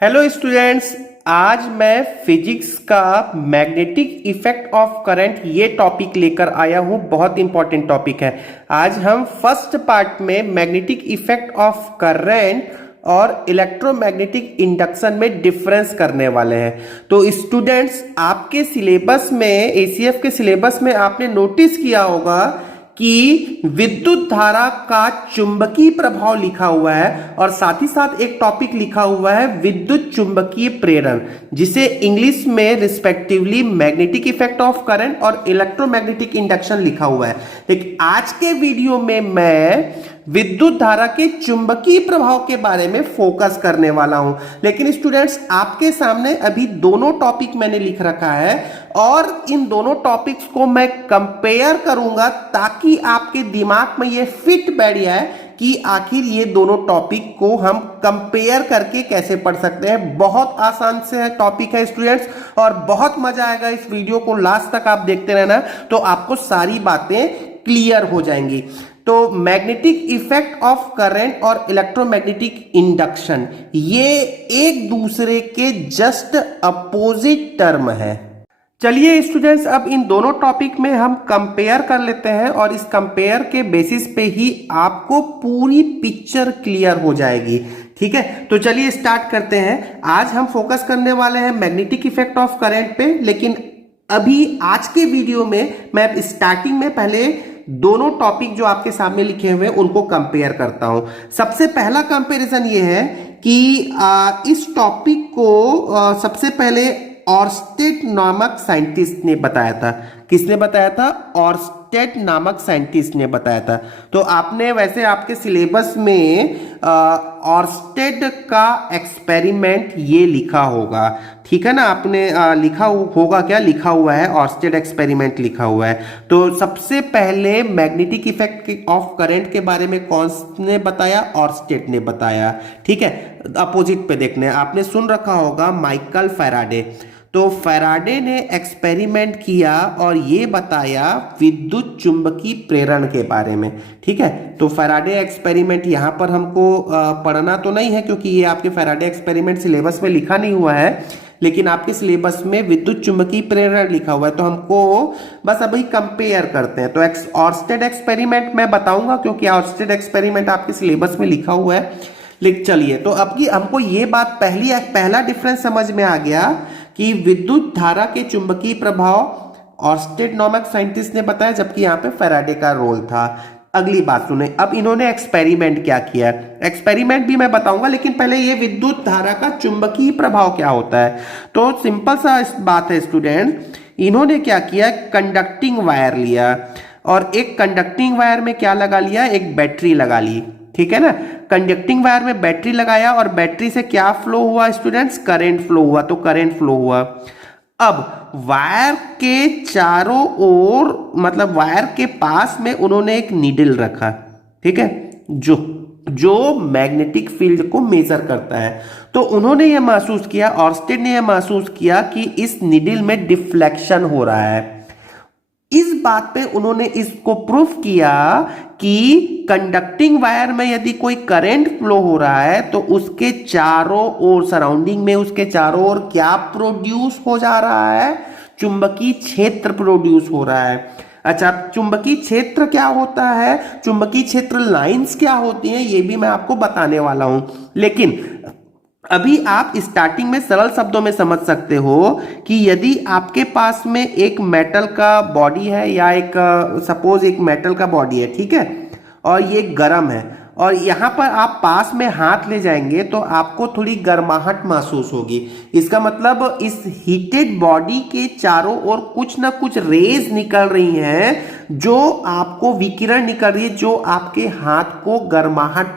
Hello students, आज मैं physics का मैग्नेटिक इफेक्ट ऑफ करंट ये टॉपिक लेकर आया हूँ। बहुत इंपॉर्टेंट टॉपिक है। आज हम फर्स्ट पार्ट में मैग्नेटिक इफेक्ट ऑफ करंट और इलेक्ट्रोमैग्नेटिक इंडक्शन में डिफरेंस करने वाले हैं। तो स्टूडेंट्स, आपके सिलेबस में, एसीएफ के सिलेबस में आपने नोटिस किया होगा कि विद्युत धारा का चुंबकीय प्रभाव लिखा हुआ है और साथ ही साथ एक टॉपिक लिखा हुआ है विद्युत चुंबकीय प्रेरण, जिसे इंग्लिश में respectively magnetic effect of current और इलेक्ट्रोमैग्नेटिक इंडक्शन लिखा हुआ है। लेकिन आज के वीडियो में मैं विद्युत धारा के चुंबकीय प्रभाव के बारे में फोकस करने वाला हूं। लेकिन स्टूडेंट्स, आपके सामने अभी दोनों टॉपिक मैंने लिख रखा है और इन दोनों टॉपिक्स को मैं कंपेयर करूंगा ताकि आपके दिमाग में ये फिट बैठ जाए कि आखिर ये दोनों टॉपिक को हम कंपेयर करके कैसे पढ़ सकते हैं। बहुत आसान से टॉपिक है स्टूडेंट्स और बहुत मजा आएगा। इस वीडियो को लास्ट तक आप देखते रहना तो आपको सारी बातें क्लियर हो जाएंगी। तो मैग्नेटिक इफेक्ट ऑफ करंट और इलेक्ट्रोमैग्नेटिक इंडक्शन ये एक दूसरे के जस्ट अपोजिट टर्म है। चलिए स्टूडेंट्स, अब इन दोनों टॉपिक में हम कंपेयर कर लेते हैं और इस कंपेयर के बेसिस पे ही आपको पूरी पिक्चर क्लियर हो जाएगी। ठीक है, तो चलिए स्टार्ट करते हैं। आज हम फोकस करने वाले हैं मैग्नेटिक इफेक्ट ऑफ करंट पे, लेकिन अभी आज के वीडियो में मैं स्टार्टिंग में पहले दोनों टॉपिक जो आपके सामने लिखे हुए हैं उनको कंपेयर करता हूं। सबसे पहला कंपैरिजन ये है कि इस टॉपिक को सबसे पहले ऑर्स्टेड नामक साइंटिस्ट ने बताया था। किसने बताया था? ऑर्स्टेड नामक साइंटिस्ट ने बताया था। तो आपने वैसे आपके सिलेबस में ऑर्स्टेड का एक्सपेरिमेंट ये लिखा होगा, ठीक है ना? आपने लिखा होगा, क्या लिखा हुआ है? ऑर्स्टेड एक्सपेरिमेंट लिखा हुआ है। तो सबसे पहले मैग्नेटिक इफेक्ट ऑफ करंट के बारे में कौन ने बताया? ऑर्स्टेड ने बताया। ठीक है, अपोजिट पे देखने आपने सुन रखा होगा माइकल फैराडे। तो फैराडे ने एक्सपेरिमेंट किया और ये बताया विद्युत चुंबकीय प्रेरण के बारे में। ठीक है, तो फैराडे एक्सपेरिमेंट यहाँ पर हमको पढ़ना तो नहीं है क्योंकि ये आपके फैराडे एक्सपेरिमेंट सिलेबस में लिखा नहीं हुआ है, लेकिन आपके सिलेबस में विद्युत चुंबकीय प्रेरण लिखा हुआ है। तो हमको बस अभी कंपेयर करते हैं। तो ऑर्स्टेड एक्सपेरिमेंट मैं बताऊंगा क्योंकि ऑर्स्टेड एक्सपेरिमेंट आपके सिलेबस में लिखा हुआ है। लेकिन चलिए, तो अब की हमको ये बात पहला डिफरेंस समझ में आ गया कि विद्युत धारा के चुंबकीय प्रभाव ऑर्स्टेड नामक साइंटिस्ट ने बताया, जबकि यहाँ पे फैराडे का रोल था। अगली बात सुने, अब इन्होंने एक्सपेरिमेंट क्या किया। एक्सपेरिमेंट भी मैं बताऊंगा, लेकिन पहले ये विद्युत धारा का चुंबकीय प्रभाव क्या होता है। तो सिंपल सा बात है स्टूडेंट, इन्होंने क्या किया, कंडक्टिंग वायर लिया और एक कंडक्टिंग वायर में क्या लगा लिया, एक बैटरी लगा ली। ठीक है ना, कंडक्टिंग वायर में बैटरी लगाया और बैटरी से क्या फ्लो हुआ स्टूडेंट्स? करंट फ्लो हुआ। तो करंट फ्लो हुआ। अब वायर के चारों ओर, मतलब वायर के पास में उन्होंने एक नीडल रखा, ठीक है, जो मैग्नेटिक फील्ड को मेजर करता है। तो उन्होंने यह महसूस किया, ऑर्स्टेड ने यह महसूस किया कि इस नीडल में डिफ्लेक्शन हो रहा है। इस बात पे उन्होंने इसको प्रूफ किया कि कंडक्टिंग वायर में यदि कोई करंट फ्लो हो रहा है तो उसके चारों ओर, सराउंडिंग में उसके चारों ओर क्या प्रोड्यूस हो जा रहा है? चुंबकीय क्षेत्र प्रोड्यूस हो रहा है। अच्छा, चुंबकीय क्षेत्र क्या होता है, चुंबकीय क्षेत्र लाइंस क्या होती हैं, ये भी मैं आपको बताने वाला हूं। लेकिन अभी आप स्टार्टिंग में सरल शब्दों में समझ सकते हो कि यदि आपके पास में एक मेटल का बॉडी है या एक सपोज एक मेटल का बॉडी है, ठीक है, और ये गर्म है और यहाँ पर आप पास में हाथ ले जाएंगे तो आपको थोड़ी गर्माहट महसूस होगी। इसका मतलब इस हीटेड बॉडी के चारों ओर कुछ ना कुछ रेज निकल रही हैं जो आपको विकिरण निकल रही है, जो आपके हाथ को गर्माहट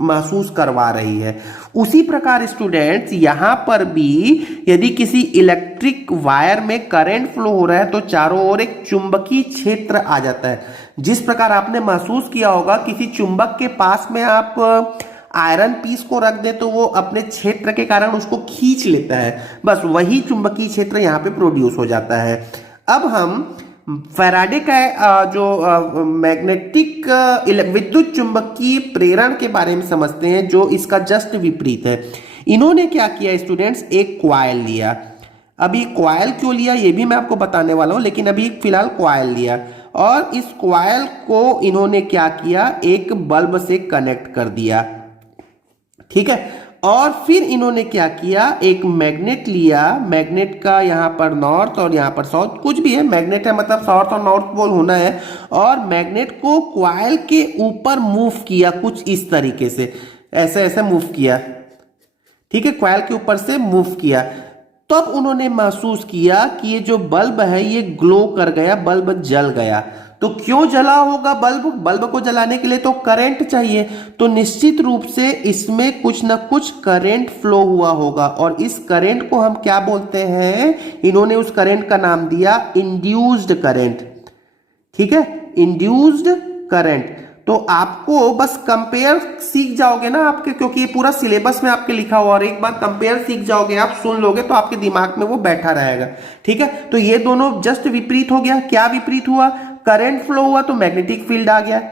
महसूस करवा रही है। उसी प्रकार स्टूडेंट्स, यहां पर भी यदि किसी इलेक्ट्रिक वायर में करंट फ्लो हो रहा है तो चारों ओर एक चुंबकीय क्षेत्र आ जाता है। जिस प्रकार आपने महसूस किया होगा, किसी चुंबक के पास में आप आयरन पीस को रख दे तो वो अपने क्षेत्र के कारण उसको खींच लेता है, बस वही चुंबकीय क्षेत्र यहां पे प्रोड्यूस हो जाता है। अब हम फैराडे का जो मैग्नेटिक विद्युत चुंबकीय प्रेरण के बारे में समझते हैं, जो इसका जस्ट विपरीत है। इन्होंने क्या किया स्टूडेंट्स, एक कॉइल लिया। अभी कॉइल क्यों लिया ये भी मैं आपको बताने वाला हूं, लेकिन अभी फिलहाल कॉइल लिया और इस कॉइल को इन्होंने क्या किया, एक बल्ब से कनेक्ट कर दिया, ठीक है। और फिर इन्होंने क्या किया, एक मैग्नेट लिया, मैग्नेट का यहां पर नॉर्थ और यहां पर साउथ, कुछ भी है, मैग्नेट है मतलब साउथ और नॉर्थ पोल होना है, और मैग्नेट को कॉइल के ऊपर मूव किया कुछ इस तरीके से, ऐसे ऐसे मूव किया, ठीक है, कॉइल के ऊपर से मूव किया। तब उन्होंने महसूस किया कि ये जो बल्ब है ये ग्लो कर गया, बल्ब जल गया। तो क्यों जला होगा बल्ब, बल्ब को जलाने के लिए तो करंट चाहिए, तो निश्चित रूप से इसमें कुछ ना कुछ करंट फ्लो हुआ होगा, और इस करंट को हम क्या बोलते हैं, इन्होंने उस करंट का नाम दिया इंड्यूस्ड करंट, ठीक है, इंड्यूस्ड करंट। तो आपको बस कंपेयर सीख जाओगे ना आपके, क्योंकि ये पूरा सिलेबस में आपके लिखा हुआ, और एक बार कंपेयर सीख जाओगे, आप सुन लोगे तो आपके दिमाग में वो बैठा रहेगा, ठीक है। तो ये दोनों जस्ट विपरीत हो गया। क्या विपरीत हुआ, करंट फ्लो हुआ तो मैग्नेटिक फील्ड आ गया,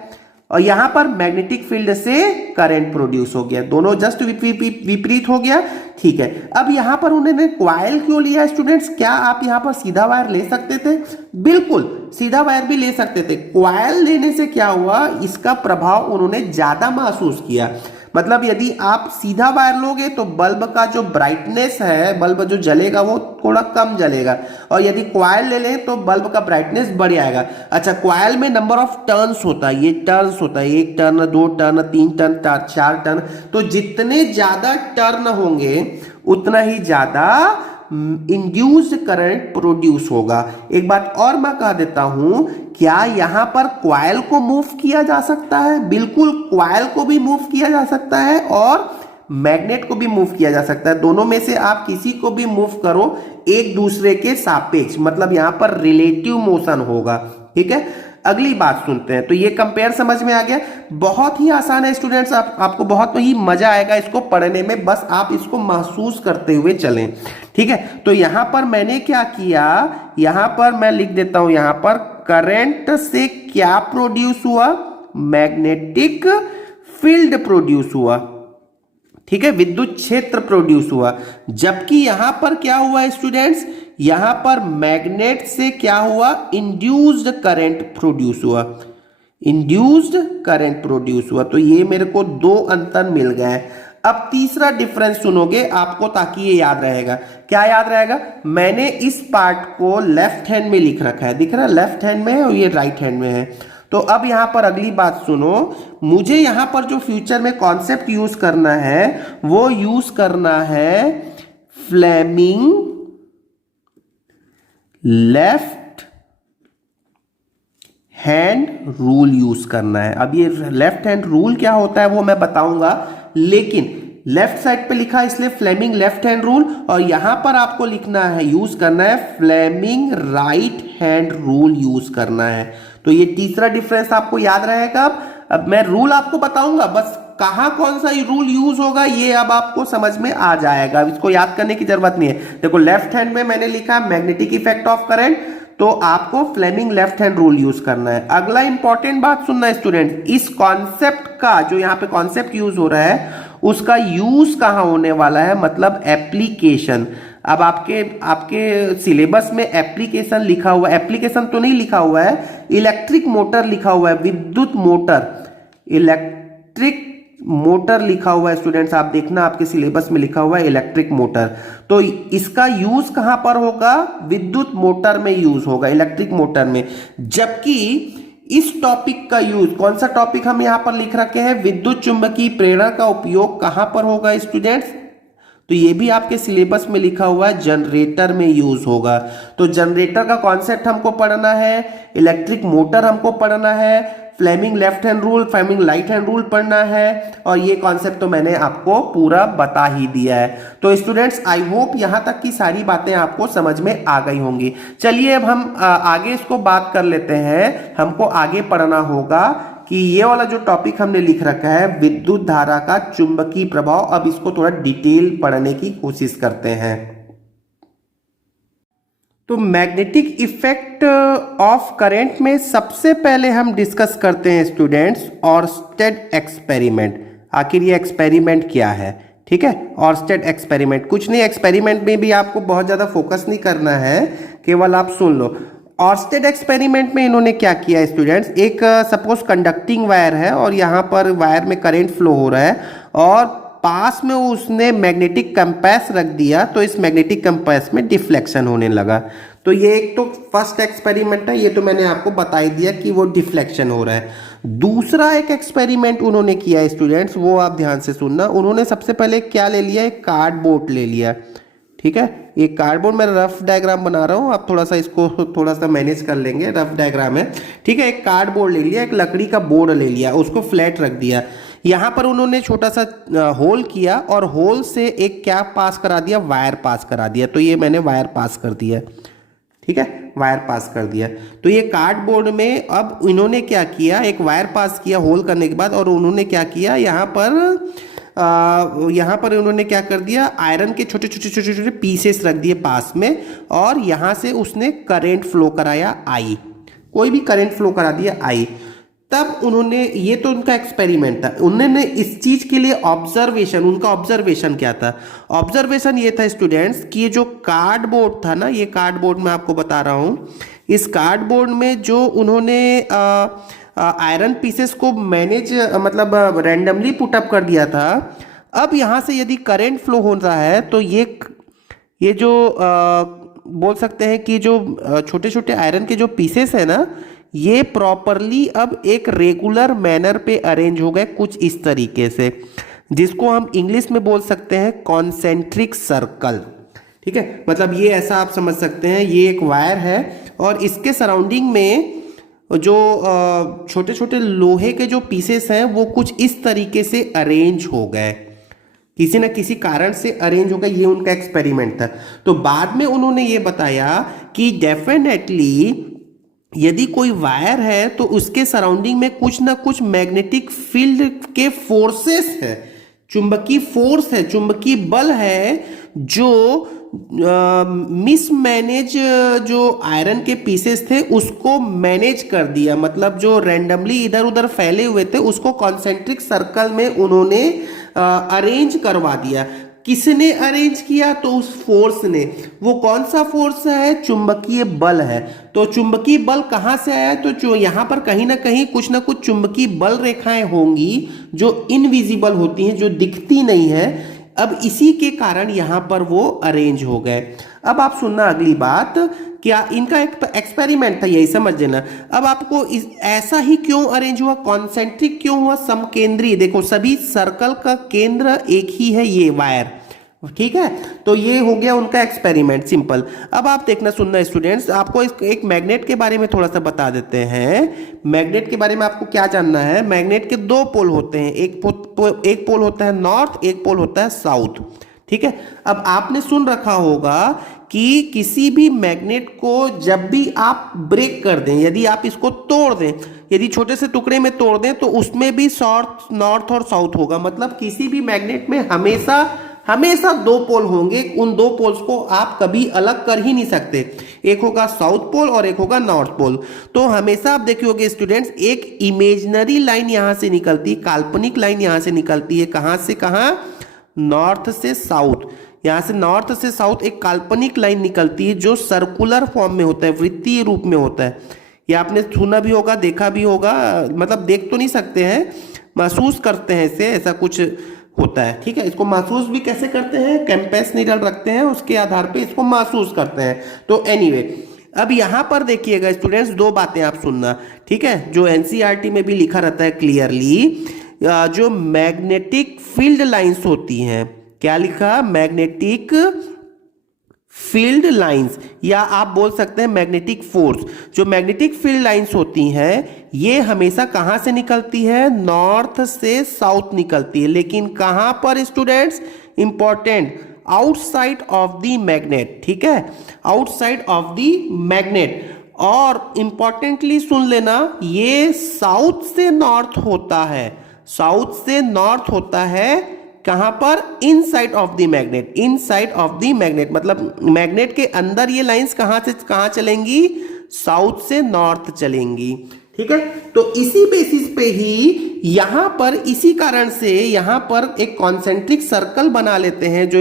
और यहां पर मैग्नेटिक फील्ड से करंट प्रोड्यूस हो गया, दोनों जस्ट विपरीत हो गया, ठीक है। अब यहां पर उन्होंने कॉइल क्यों लिया स्टूडेंट्स, क्या आप यहां पर सीधा वायर ले सकते थे, बिल्कुल सीधा वायर भी ले सकते थे। कॉइल लेने से क्या हुआ, इसका प्रभाव उन्होंने ज्यादा महसूस किया, मतलब यदि आप सीधा वायर लोगे तो बल्ब का जो ब्राइटनेस है, बल्ब जो जलेगा वो थोड़ा कम जलेगा, और यदि कॉइल ले लें तो बल्ब का ब्राइटनेस बढ़ जाएगा। अच्छा, कॉइल में नंबर ऑफ टर्न्स होता है, ये टर्न्स होता है, 1 टर्न 2 टर्न 3 टर्न 4 टर्न, तो जितने ज्यादा टर्न होंगे उतना ही ज्यादा इंड्यूस्ड करंट प्रोड्यूस होगा। एक बात और मैं कह देता हूं, क्या यहां पर कॉइल को मूव किया जा सकता है, बिल्कुल कॉइल को भी मूव किया जा सकता है और मैग्नेट को भी मूव किया जा सकता है, दोनों में से आप किसी को भी मूव करो एक दूसरे के सापेक्ष, मतलब यहां पर रिलेटिव मोशन होगा, ठीक है। अगली बात सुनते हैं, तो ये कंपेयर समझ में आ गया, बहुत ही आसान है स्टूडेंट्स, आपको बहुत ही मजा आएगा इसको पढ़ने में, बस आप इसको महसूस करते हुए चलें, ठीक है। तो यहां पर मैंने क्या किया, यहां पर मैं लिख देता हूं, यहां पर करंट से क्या प्रोड्यूस हुआ, मैग्नेटिक फील्ड प्रोड्यूस हुआ, ठीक है, विद्युत क्षेत्र प्रोड्यूस हुआ। जबकि यहां पर क्या हुआ स्टूडेंट्स, यहां पर मैग्नेट से क्या हुआ, इंड्यूस्ड करंट प्रोड्यूस हुआ, इंड्यूस्ड करंट प्रोड्यूस हुआ। तो ये मेरे को दो अंतर मिल गए। अब तीसरा डिफरेंस सुनोगे आपको, ताकि ये याद रहेगा। क्या याद रहेगा, मैंने इस पार्ट को लेफ्ट हैंड में लिख रखा है, दिख रहा है, लेफ्ट हैंड में है और ये राइट हैंड में है। तो अब यहां पर अगली बात सुनो, मुझे यहां पर जो फ्यूचर में कॉन्सेप्ट यूज करना है वो यूज करना है Fleming left hand rule use करना है। अब ये लेफ्ट हैंड रूल क्या होता है वो मैं बताऊंगा, लेकिन लेफ्ट साइड पे लिखा है इसलिए फ्लेमिंग लेफ्ट हैंड रूल, और यहां पर आपको लिखना है, यूज करना है Fleming right hand rule use करना है। तो ये तीसरा डिफरेंस आपको याद रहेगा। अब मैं रूल आपको बताऊंगा, बस कहां कौन सा रूल यूज होगा ये अब आपको समझ में आ जाएगा, इसको याद करने की जरूरत नहीं है। देखो लेफ्ट हैंड में मैंने लिखा मैग्नेटिक इफेक्ट ऑफ करंट, तो आपको Fleming left hand rule use करना है। अगला इंपॉर्टेंट बात सुनना स्टूडेंट, इस कॉन्सेप्ट का जो यहां पे कॉन्सेप्ट यूज हो रहा है उसका यूज कहां होने वाला है, मतलब एप्लीकेशन। अब आपके सिलेबस में एप्लीकेशन लिखा हुआ, एप्लीकेशन तो नहीं लिखा हुआ है, इलेक्ट्रिक मोटर लिखा हुआ है, विद्युत मोटर, इलेक्ट्रिक मोटर लिखा हुआ है स्टूडेंट्स, आप देखना आपके सिलेबस में लिखा हुआ है इलेक्ट्रिक मोटर। तो इसका यूज कहां पर होगा, विद्युत मोटर में यूज होगा, इलेक्ट्रिक मोटर में। जबकि इस टॉपिक का यूज, कौन सा टॉपिक हम यहां पर लिख रखे हैं, विद्युत चुंबकीय प्रेरण का उपयोग कहां पर होगा स्टूडेंट्स, तो ये भी आपके सिलेबस में लिखा हुआ है जनरेटर में यूज होगा। तो जनरेटर का कॉन्सेप्ट हमको पढ़ना है, इलेक्ट्रिक मोटर हमको पढ़ना है, Fleming left hand rule, Fleming right hand rule पढ़ना है, और ये कॉन्सेप्ट तो मैंने आपको पूरा बता ही दिया है। तो स्टूडेंट्स आई होप यहां तक की सारी बातें आपको समझ में आ गई होंगी। चलिए अब हम आगे इसको बात कर लेते हैं। हमको आगे पढ़ना होगा कि ये वाला जो टॉपिक हमने लिख रखा है विद्युत धारा का चुंबकीय प्रभाव, अब इसको थोड़ा डिटेल पढ़ने की कोशिश करते हैं। तो मैग्नेटिक इफेक्ट ऑफ करंट में सबसे पहले हम डिस्कस करते हैं स्टूडेंट्स ऑर्स्टेड एक्सपेरिमेंट। आखिर ये एक्सपेरिमेंट क्या है, ठीक है, ऑर्स्टेड एक्सपेरिमेंट। कुछ नहीं, एक्सपेरिमेंट में भी आपको बहुत ज़्यादा फोकस नहीं करना है, केवल आप सुन लो। ऑर्स्टेड एक्सपेरिमेंट में इन्होंने क्या किया स्टूडेंट्स, एक सपोज कंडक्टिंग वायर है और यहाँ पर वायर में करंट फ्लो हो रहा है और पास में उसने मैग्नेटिक कंपास रख दिया, तो इस मैग्नेटिक कंपास में डिफ्लेक्शन होने लगा। तो ये एक तो फर्स्ट एक्सपेरिमेंट है, ये तो मैंने आपको बता ही दिया कि वो डिफ्लेक्शन हो रहा है। दूसरा एक एक्सपेरिमेंट उन्होंने किया स्टूडेंट्स, वो आप ध्यान से सुनना। उन्होंने सबसे पहले क्या ले लिया, एक कार्डबोर्ड ले लिया। ठीक है, एक कार्डबोर्ड, मैं रफ डायग्राम बना रहा हूँ, आप थोड़ा सा इसको थोड़ा सा मैनेज कर लेंगे, रफ डायग्राम है। ठीक है, एक कार्डबोर्ड ले लिया, एक लकड़ी का बोर्ड ले लिया, उसको फ्लैट रख दिया। यहाँ पर उन्होंने छोटा सा होल किया और होल से एक क्या पास करा दिया, वायर पास करा दिया। तो ये मैंने वायर पास कर दिया। ठीक है, वायर पास कर दिया। तो ये कार्डबोर्ड में अब इन्होंने क्या किया, एक वायर पास किया होल करने के बाद, और उन्होंने क्या किया, यहाँ पर उन्होंने क्या कर दिया, आयरन के छोटे छोटे छोटे छोटे पीसेस रख दिए पास में, और यहाँ से उसने करंट फ्लो कराया आई, कोई भी करंट फ्लो करा दिया आई। तब उन्होंने, ये तो उनका एक्सपेरिमेंट था, उन्होंने इस चीज के लिए ऑब्जर्वेशन, उनका ऑब्जर्वेशन क्या था, ऑब्जर्वेशन ये था स्टूडेंट्स कि ये जो कार्डबोर्ड था ना, ये कार्डबोर्ड मैं आपको बता रहा हूँ, इस कार्डबोर्ड में जो उन्होंने आयरन पीसेस को मैनेज मतलब रैंडमली पुटअप कर दिया था। अब यहाँ से यदि करंट फ्लो हो रहा है तो ये जो बोल सकते हैं कि जो छोटे छोटे आयरन के जो पीसेस है ना, ये प्रॉपरली अब एक रेगुलर मैनर पे अरेंज हो गए, कुछ इस तरीके से, जिसको हम इंग्लिश में बोल सकते हैं कॉन्सेंट्रिक सर्कल। ठीक है, मतलब ये ऐसा आप समझ सकते हैं, ये एक वायर है और इसके सराउंडिंग में जो छोटे छोटे लोहे के जो पीसेस हैं वो कुछ इस तरीके से अरेंज हो गए, किसी न किसी कारण से अरेंज हो गए। ये उनका एक्सपेरिमेंट था। तो बाद में उन्होंने ये बताया कि डेफिनेटली यदि कोई वायर है तो उसके सराउंडिंग में कुछ ना कुछ मैग्नेटिक फील्ड के फोर्सेस है, चुंबकीय फोर्स है, चुंबकीय बल है, जो मिसमैनेज जो आयरन के पीसेस थे उसको मैनेज कर दिया। मतलब जो रैंडमली इधर उधर फैले हुए थे उसको कॉन्सेंट्रिक सर्कल में उन्होंने अरेंज करवा दिया। किसने अरेंज किया, तो उस फोर्स ने। वो कौन सा फोर्स है, चुंबकीय बल है। तो चुंबकीय बल कहां से आया, तो यहां पर कहीं ना कहीं कुछ ना कुछ चुंबकीय बल रेखाएं होंगी जो इनविजिबल होती हैं, जो दिखती नहीं है। अब इसी के कारण यहां पर वो अरेंज हो गए। अब आप सुनना अगली बात, क्या इनका एक एक्सपेरिमेंट था, यही समझ लेना। अब आपको ऐसा ही क्यों अरेंज हुआ, कॉन्सेंट्रिक क्यों हुआ, समकेंद्रीय। देखो सभी सर्कल का केंद्र एक ही है, ये वायर। ठीक है, तो ये हो गया उनका एक्सपेरिमेंट, सिंपल। अब आप देखना सुनना स्टूडेंट्स, आपको एक मैग्नेट के बारे में थोड़ा सा बता देते हैं। मैग्नेट के बारे में आपको क्या जानना है, मैग्नेट के दो पोल होते हैं, एक पोल होता है नॉर्थ, एक पोल होता है साउथ। ठीक है, अब आपने सुन रखा होगा कि किसी भी मैग्नेट को जब भी आप ब्रेक कर दें, यदि आप इसको तोड़ दें, यदि छोटे से टुकड़े में तोड़ दें, तो उसमें भी नॉर्थ और साउथ होगा। मतलब किसी भी मैग्नेट में हमेशा दो पोल होंगे, उन दो पोल्स को आप कभी अलग कर ही नहीं सकते। एक होगा साउथ पोल और एक होगा नॉर्थ पोल। तो हमेशा आप देखे होंगे स्टूडेंट्स, एक इमेजिनरी लाइन यहां से निकलती, काल्पनिक लाइन यहां से निकलती है। कहां से कहां, नॉर्थ से साउथ। यहां से नॉर्थ से साउथ एक काल्पनिक लाइन निकलती है जो सर्कुलर फॉर्म में होता है, वृत्तीय रूप में होता है। ये आपने सुना भी होगा, देखा भी होगा, मतलब देख तो नहीं सकते हैं, महसूस करते हैं इसे, ऐसा कुछ होता है। ठीक है, इसको महसूस भी कैसे करते हैं, कंपास नीडल रखते हैं, उसके आधार पे इसको महसूस करते हैं। तो एनीवे, अब यहां पर देखिएगा स्टूडेंट्स, दो बातें आप सुनना। ठीक है, जो एनसीईआरटी में भी लिखा रहता है क्लियरली, जो मैग्नेटिक फील्ड लाइंस होती हैं, क्या लिखा, मैग्नेटिक फील्ड लाइंस, या आप बोल सकते हैं मैग्नेटिक फोर्स। जो मैग्नेटिक फील्ड लाइंस होती हैं ये हमेशा कहां से निकलती है, नॉर्थ से साउथ निकलती है। लेकिन कहां पर students, important, outside of the magnet. ठीक है, आउटसाइड ऑफ द मैग्नेट। और इंपॉर्टेंटली सुन लेना, ये साउथ से नॉर्थ होता है, साउथ से नॉर्थ होता है। कहां पर, inside of the magnet, inside of the magnet. मतलब मैग्नेट के अंदर ये लाइंस कहां से कहां चलेंगी, साउथ से नॉर्थ चलेंगी। ठीक है। तो इसी बेसिस पे ही यहां पर, इसी कारण से यहां पर एक कॉन्सेंट्रिक सर्कल बना लेते हैं। जो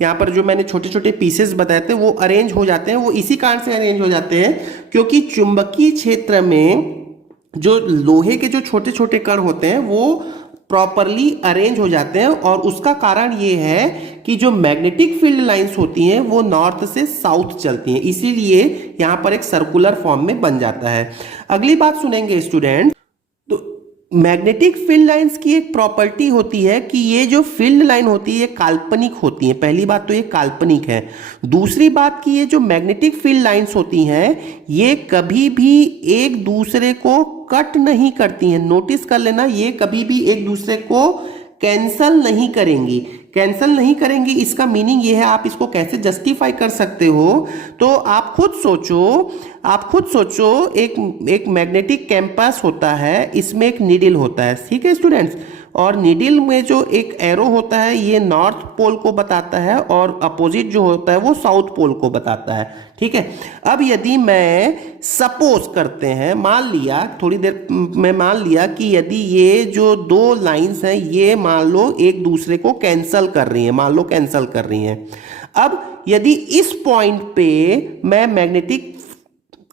यहां पर जो मैंने छोटे छोटे पीसेस बताए थे वो अरेंज हो जाते हैं। वो इसी कारण से अरेंज हो जाते हैं क्योंकि चुंबकीय क्षेत्र में जो लोहे के जो छोटे छोटे कण होते हैं वो प्रॉपरली अरेंज हो जाते हैं। और उसका कारण ये है कि जो मैग्नेटिक फील्ड लाइंस होती हैं वो नॉर्थ से साउथ चलती हैं, इसीलिए यहां पर एक सर्कुलर फॉर्म में बन जाता है। अगली बात सुनेंगे स्टूडेंट। तो मैग्नेटिक फील्ड लाइंस की एक प्रॉपर्टी होती है कि ये जो फील्ड लाइन होती है ये काल्पनिक होती है। पहली बात तो ये काल्पनिक है। दूसरी बात कि ये जो मैग्नेटिक फील्ड लाइंस होती हैं ये कभी भी एक दूसरे को कट नहीं करती हैं। नोटिस कर लेना, ये कभी भी एक दूसरे को कैंसल नहीं करेंगी। कैंसल नहीं करेंगी इसका मीनिंग ये है, आप इसको कैसे जस्टिफाई कर सकते हो? तो आप खुद सोचो, एक मैग्नेटिक कैंपस होता है, इसमें एक नीडल होता है, ठीक है स्टूडेंट्स। और नीडल में जो एक एरो होता है ये नॉर्थ पोल को बताता है और अपोजिट जो होता है वो साउथ पोल को बताता है, ठीक है। अब यदि मैं सपोज करते हैं, मान लिया थोड़ी देर में, मान लिया कि यदि ये जो दो लाइंस हैं ये मान लो एक दूसरे को कैंसल कर रही हैं, मान लो कैंसल कर रही हैं। अब यदि इस पॉइंट पे मैं मैग्नेटिक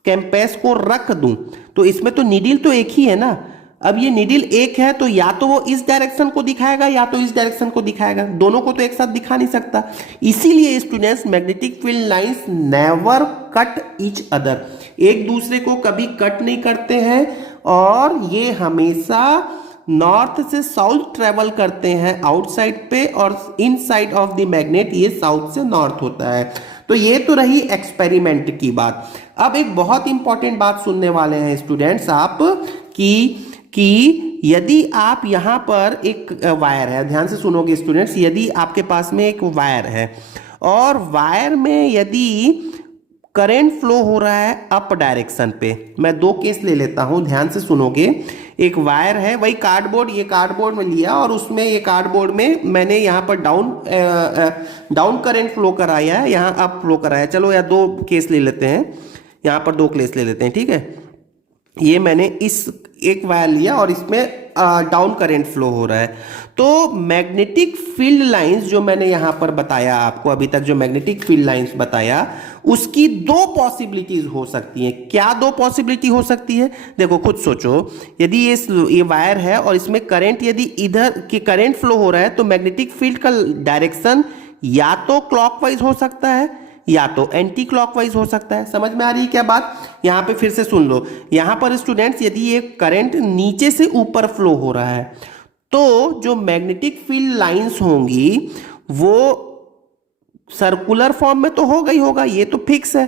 कैंपस को रख दूं तो इसमें तो नीडल तो एक ही है ना। अब ये नीडल एक है तो या तो वो इस डायरेक्शन को दिखाएगा या तो इस डायरेक्शन को दिखाएगा, दोनों को तो एक साथ दिखा नहीं सकता। इसीलिए students magnetic field lines never cut each other, एक दूसरे को कभी कट नहीं करते हैं और ये हमेशा नॉर्थ से साउथ ट्रेवल करते हैं आउटसाइड पे, और इनसाइड ऑफ द मैग्नेट ये साउथ से नॉर्थ होता है। तो ये तो रही एक्सपेरिमेंट की बात। अब एक बहुत इंपॉर्टेंट बात सुनने वाले हैं स्टूडेंट्स आप कि यदि आप यहां पर एक वायर है, ध्यान से सुनोगे स्टूडेंट्स, यदि आपके पास में एक वायर है और वायर में यदि करंट फ्लो हो रहा है अप डायरेक्शन पे, मैं दो केस ले लेता हूं, ध्यान से सुनोगे। एक वायर है, वही कार्डबोर्ड, ये कार्डबोर्ड में लिया और उसमें ये कार्डबोर्ड में मैंने यहाँ पर डाउन करंट फ्लो कराया है, यहाँ अप फ्लो कराया। चलो या दो केस ले लेते हैं, यहाँ पर दो केस ले लेते हैं, ठीक है। ये मैंने इस एक वायर लिया और इसमें डाउन करंट फ्लो हो रहा है। तो मैग्नेटिक फील्ड लाइंस जो मैंने यहां पर बताया आपको अभी तक, जो मैग्नेटिक फील्ड लाइंस बताया, उसकी दो पॉसिबिलिटीज हो सकती हैं। क्या दो पॉसिबिलिटी हो सकती है? देखो खुद सोचो, यदि ये वायर है और इसमें करंट, यदि इधर की करंट फ्लो हो रहा है तो मैग्नेटिक फील्ड का डायरेक्शन या तो क्लॉकवाइज हो सकता है या तो एंटी क्लॉकवाइज हो सकता है। समझ में आ रही है क्या बात? यहां पे फिर से सुन लो। यहां पर स्टूडेंट्स यदि ये करंट नीचे से ऊपर फ्लो हो रहा है तो जो मैग्नेटिक फील्ड लाइंस होंगी वो सर्कुलर फॉर्म में तो होगा ही होगा, ये तो फिक्स है,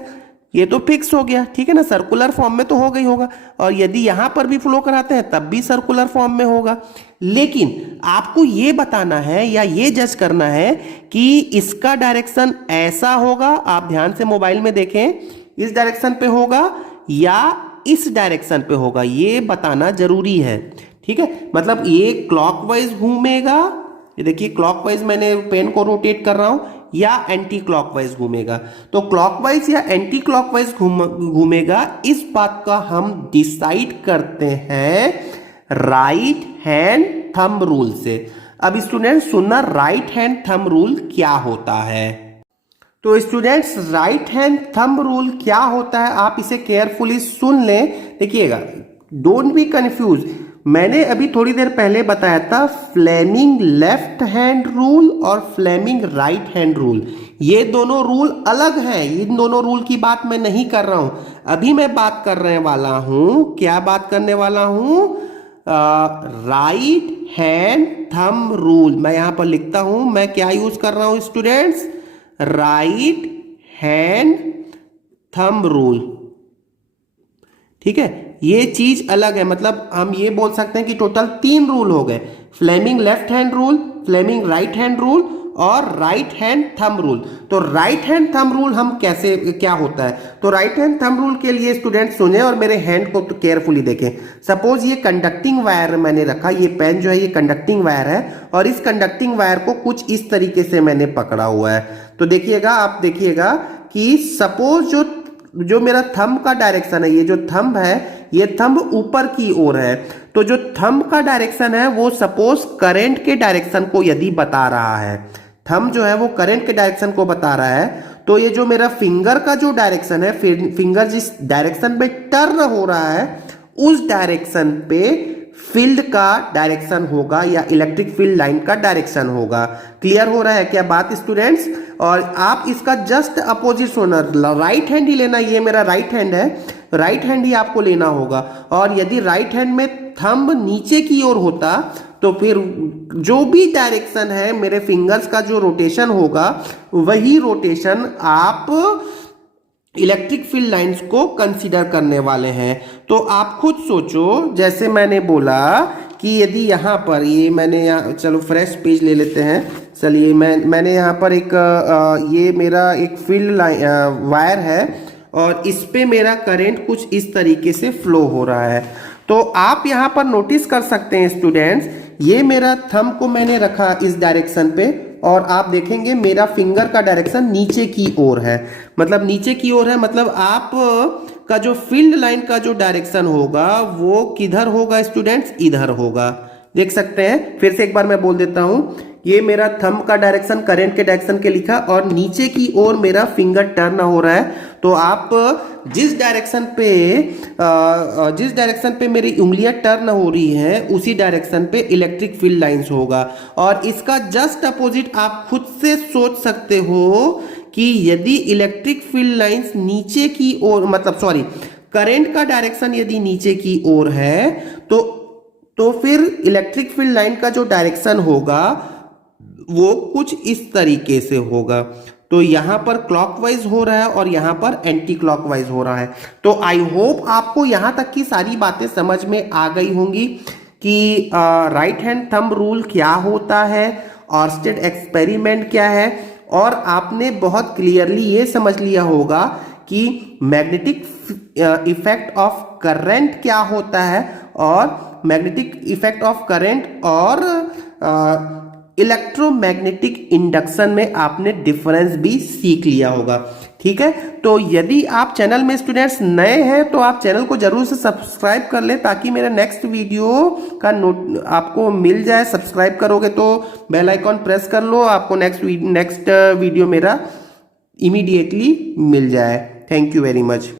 ये तो फिक्स हो गया, ठीक है ना। सर्कुलर फॉर्म में तो होगा ही होगा। और यदि यहां पर भी फ्लो कराते हैं तब भी सर्कुलर फॉर्म में होगा। लेकिन आपको ये बताना है या ये जज करना है कि इसका डायरेक्शन ऐसा होगा, आप ध्यान से मोबाइल में देखें, इस डायरेक्शन पे होगा या इस डायरेक्शन पे होगा, ये बताना जरूरी है, ठीक है। मतलब ये क्लॉकवाइज घूमेगा, ये देखिए क्लॉकवाइज मैंने पेन को रोटेट कर रहा हूं, या एंटी क्लॉकवाइज घूमेगा। तो क्लॉकवाइज या एंटी क्लॉकवाइज घूमेगा, इस बात का हम डिसाइड करते हैं राइट हैंड थंब रूल से। अब स्टूडेंट सुनना, राइट हैंड थंब रूल क्या होता है? तो students right hand thumb rule क्या होता है आप इसे केयरफुली सुन लें, देखिएगा, डोंट बी कंफ्यूज। मैंने अभी थोड़ी देर पहले बताया था फ्लेमिंग लेफ्ट हैंड रूल और फ्लेमिंग राइट हैंड रूल, ये दोनों रूल अलग हैं। इन दोनों रूल की बात मैं नहीं कर रहा हूं, अभी मैं बात करने वाला हूं, क्या बात करने वाला हूं? Right hand thumb rule. मैं यहां पर लिखता हूं, मैं क्या यूज कर रहा हूं students? Right hand thumb rule, ठीक है। ये चीज अलग है, मतलब हम ये बोल सकते हैं कि टोटल 3 रूल हो गए, Fleming left hand rule, Fleming right hand rule और राइट हैंड थंब रूल। तो राइट हैंड थंब रूल हम कैसे, क्या होता है? तो राइट हैंड थंब रूल के लिए स्टूडेंट सुने और मेरे हैंड को तो केयरफुली देखें। सपोज ये कंडक्टिंग वायर मैंने रखा, ये पेन जो है ये कंडक्टिंग वायर है और इस कंडक्टिंग वायर को कुछ इस तरीके से मैंने पकड़ा हुआ है। तो देखिएगा, आप देखिएगा कि सपोज जो मेरा थंब का डायरेक्शन है, ये जो थंब है ये थंब ऊपर की ओर है। तो जो थंब का डायरेक्शन है वो सपोज करंट के डायरेक्शन को यदि बता रहा है, थंब जो है वो करंट के डायरेक्शन को बता रहा है, तो ये जो मेरा फिंगर का जो डायरेक्शन है, फिंगर जिस डायरेक्शन पे टर्न हो रहा है उस डायरेक्शन पे फील्ड का डायरेक्शन होगा या इलेक्ट्रिक फील्ड लाइन का डायरेक्शन होगा। क्लियर हो रहा है क्या बात स्टूडेंट्स? और आप इसका जस्ट अपोजिट होना, राइट हैंड ही लेना, ये मेरा राइट हैंड है, राइट हैंड ही आपको लेना होगा। और यदि राइट हैंड में थंब नीचे की ओर होता तो फिर जो भी डायरेक्शन है मेरे फिंगर्स का जो रोटेशन होगा वही रोटेशन आप इलेक्ट्रिक फील्ड लाइंस को कंसीडर करने वाले हैं। तो आप खुद सोचो, जैसे मैंने बोला कि यदि यहाँ पर ये मैंने यहाँ, चलो फ्रेश पेज ले लेते हैं, चलिए मैंने यहाँ पर एक ये मेरा एक फील्ड लाइन वायर है और इस पे मेरा करंट कुछ इस तरीके से फ्लो हो रहा है। तो आप यहाँ पर नोटिस कर सकते हैं स्टूडेंट्स, ये मेरा थंब को मैंने रखा इस डायरेक्शन पे और आप देखेंगे मेरा फिंगर का डायरेक्शन नीचे की ओर है, मतलब नीचे की ओर है, मतलब आप का जो फील्ड लाइन का जो डायरेक्शन होगा वो किधर होगा स्टूडेंट्स? इधर होगा। देख सकते हैं, फिर से एक बार मैं बोल देता हूं, ये मेरा थंब का डायरेक्शन करंट के डायरेक्शन के लिखा और नीचे की ओर मेरा फिंगर टर्न हो रहा है। तो आप जिस डायरेक्शन पे मेरी उंगलियां टर्न हो रही हैं उसी डायरेक्शन पे इलेक्ट्रिक फील्ड लाइंस होगा। और इसका जस्ट अपोजिट आप खुद से सोच सकते हो कि यदि इलेक्ट्रिक फील्ड लाइंस नीचे की ओर, मतलब सॉरी, करंट का डायरेक्शन यदि नीचे की ओर है तो फिर इलेक्ट्रिक फील्ड लाइन का जो डायरेक्शन होगा वो कुछ इस तरीके से होगा। तो यहां पर क्लॉकवाइज हो रहा है और यहां पर एंटी क्लॉकवाइज हो रहा है। तो आई होप आपको यहां तक की सारी बातें समझ में आ गई होंगी कि राइट हैंड थंब रूल क्या होता है, ऑर्स्टेड एक्सपेरिमेंट क्या है, और आपने बहुत क्लियरली ये समझ लिया होगा कि मैग्नेटिक इफेक्ट ऑफ करंट क्या होता है और मैग्नेटिक इफेक्ट ऑफ करंट और इलेक्ट्रोमैग्नेटिक इंडक्शन में आपने डिफरेंस भी सीख लिया होगा। ठीक है, तो यदि आप चैनल में स्टूडेंट्स नए हैं तो आप चैनल को जरूर से सब्सक्राइब कर ले ताकि मेरा नेक्स्ट वीडियो का नोट आपको मिल जाए। सब्सक्राइब करोगे तो बेल आइकॉन प्रेस कर लो, आपको नेक्स्ट वीडियो मेरा इमीडिएटली मिल जाए। Thank you very much.